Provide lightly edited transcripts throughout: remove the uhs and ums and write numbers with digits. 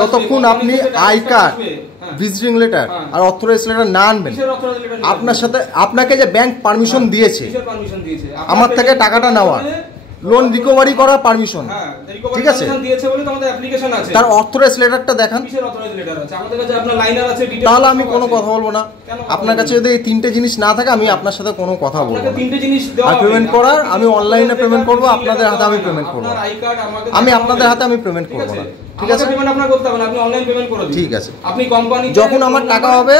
যতক্ষণ আপনি I card, visiting letter আর অথরাইজ লেটার না আনবেন, আপনাকে যে ব্যাংক পারমিশন দিয়েছে আমার থেকে টাকাটা নেওয়ার, লোন রিকভারি করার পারমিশন, ঠিক আছে, তার অথরাইজ লেটারটা দেখান, তাহলে আমি কোনো কথা বলবো না। আপনার কাছে যদি এই তিনটে জিনিস না থাকে আমি আপনার সাথে কোনো কথা বলবো না। আর পেমেন্ট করার আমি অনলাইনে পেমেন্ট করবো, আপনাদের হাতে আমি পেমেন্ট করবো, আমি আপনাদের হাতে আমি পেমেন্ট করবো না, ঠিক আছে? ঠিক আছে, যখন আমার টাকা হবে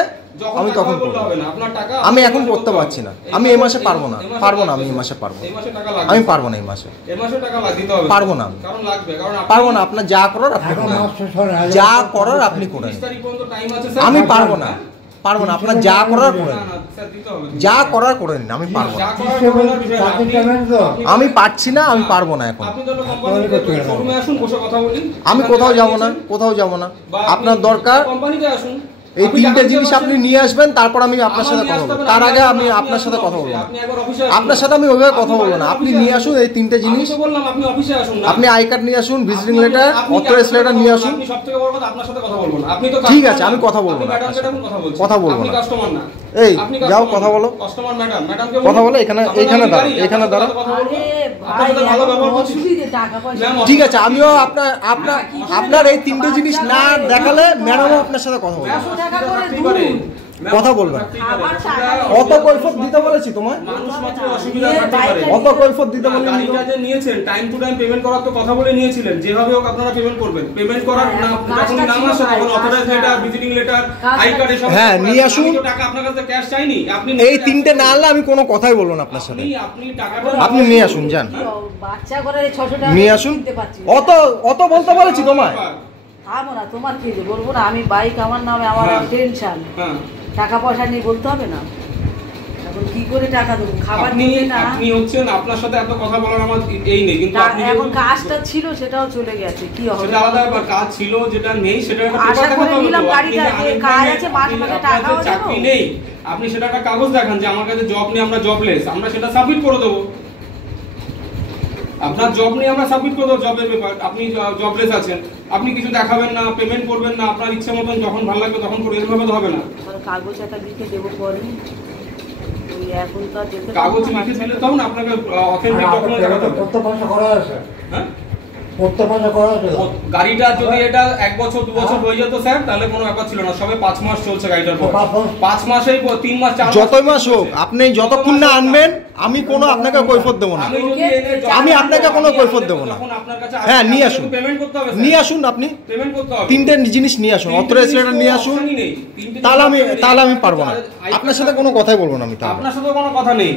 আমি তখন আমি এখন করতে পারছি না, আমি এই মাসে পারবো না, আমি এই মাসে পারবো, আমি পারবো না, এই মাসে পারবো না, পারবো না। আপনার যা করার আপনি যা করার আপনি করেন, আমি পারবো না, পারবো না। আপনার যা করার করেন, যা করার করে নিন, আমি পারবো না, আমি পারছি না, আমি পারবো না এখন। আমি কোথাও যাব না, কোথাও যাব না। আপনার দরকার এই তিনটে জিনিস আপনি নিয়ে আসবেন, তারপর আমি আপনার সাথে কথা বলবো। তার আগে আমি আপনার সাথে কথা বলবো না, আপনার সাথে আমি ওইভাবে কথা বলবো না। আপনি নিয়ে আসুন এই তিনটে জিনিস, আপনি আই কার্ড নিয়ে আসুন, ভিজিটিং লেটার, অথরাইজ লেটার নিয়ে আসুন। ঠিক আছে, আমি কথা বলবো না, কথা বলবো না। এই যাও কথা বলো, কথা বলো, এখানে দাঁড়াও, এখানে দাঁড়াও। ঠিক আছে, আমিও আপনার এই তিনটে জিনিস না দেখালে ম্যাডামও আপনার সাথে কথা বলবো, কথা বলবেন। অত কৈফত দিতে বলেছি তোমায়, অত কৈফত দিতে বলেছি। নিয়েছেন টাইম টু টাইম পেমেন্ট করার তো কথা বলে নিয়েছিলেন, যেভাবে হোক আপনারা পেমেন্ট করবেন। পেমেন্ট করার যখন নাম আসে তখন authorize letter, visiting letter, I card এসব হ্যাঁ নিয়ে আসুন। টাকা আপনার কাছে ক্যাশ চাইনি, আপনি এই তিনটে না আনলে আমি কোনো কথাই বলবো না আপনার সাথে। আপনি নিয়ে আসুন, যান বাচ্চা করে 600 টাকা নিয়ে আসুন। অত বলতে বলেছি তোমায়, থামো না, তোমার কি বলবো না, আমি বাইক আমার নামে, আমার টেনশন, টাকা পয়সা নিয়ে বলতে হবে না। এখন কি করে টাকা দেবো, খাবার নিয়ে না। আপনি হচ্ছেন, আপনার সাথে এত কথা বলার আমার এই নেই, কিন্তু আপনি এখন কাজটা ছিল সেটাও চলে গেছে, কি হবে সেটা আলাদা ব্যাপার। কাজ ছিল যেটা নেই সেটা একটা আশা করে নিলাম, গাড়িটা কাজ আছে, মাসে মাসে টাকাও দেব। চাকরি নেই, আপনি সেটা একটা কাগজ দেখান যে আমার কাছে জব নেই, আমরা জবলেস, আমরা সেটা সাবমিট করে দেবো। আপনার জব নিয়ে আমরা সাবমিট করে দেবো, জবের ব্যাপার, আপনি জবলেস আছেন, আপনি কিছু দেখাবেন না, পেমেন্ট করবেন না, আপনার ইচ্ছা মতন যখন ভালো লাগবে তখন করে, এরভাবে তো হবে না। কাগজ একটা লিখে দেবো পরে, এখন তো কাগজ লিখে দিলে তখন আপনাকে অথেন্টিক ডকুমেন্ট দেখাতে হবে। হ্যাঁ, গাড়িটা যদি এটা 1 বছর 2 বছর হয়ে যেত স্যার, তাহলে কোনো ব্যাপার ছিল না। সবে 5 মাস চলছে গাড়িটার পর, 5 মাসেই 3 মাস 4 মাস, যতই মাস হোক আপনি যতক্ষণ না আনবেন আমি কোনো আপনাকে কৈফত দেবো না, আমি আপনাকে কোনো কৈফত দেবো না। হ্যাঁ নিয়ে আসুন, নিয়ে আসুন, আপনি তিনটে জিনিস নিয়ে আসুন, অথরাইজ লেটার নিয়ে আসুন, তাহলে আমি পারবো না, আপনার সাথে কোনো কথাই বলবো না আমি, আপনার সাথে কোনো কথা নেই।